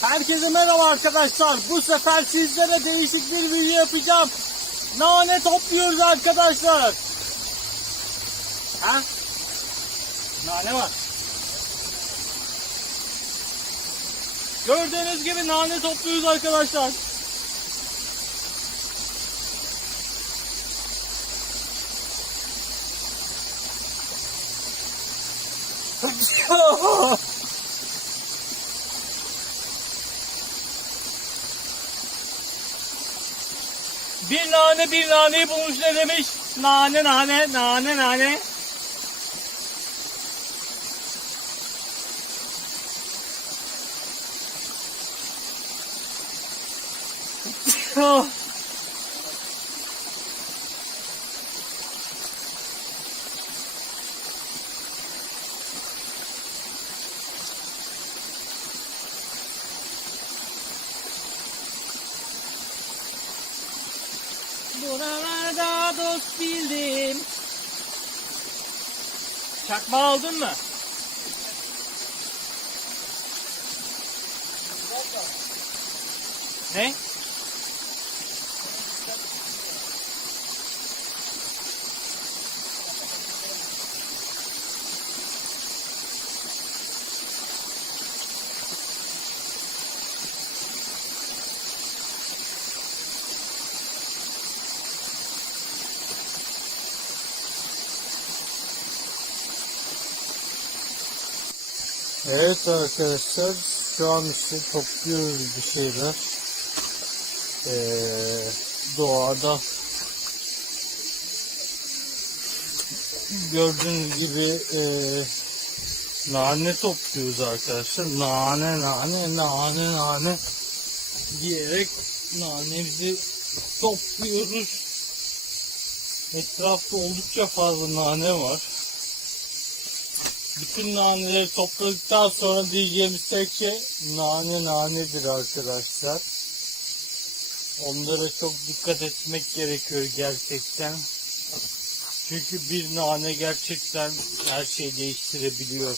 Herkese merhaba arkadaşlar. Bu sefer sizlere değişik bir video yapacağım. Nane topluyoruz arkadaşlar. Ha? Nane var. Gördüğünüz gibi nane topluyoruz arkadaşlar. Bir nane bir naneyi bulmuş ne demiş? Nane nane nane nane. Oh. Buralarda dost bildim. Çakma aldın mı? Ne? Evet arkadaşlar şu an işte topluyoruz bir şeyler. Ee, doğada gördüğünüz gibi e, nane topluyoruz arkadaşlar. Nane nane nane nane diyerek nanemizi topluyoruz. Etrafta oldukça fazla nane var. Bütün naneleri topladıktan sonra diyeceğimiz tek şey nane nanedir arkadaşlar. Onlara çok dikkat etmek gerekiyor gerçekten. Çünkü bir nane gerçekten her şeyi değiştirebiliyor.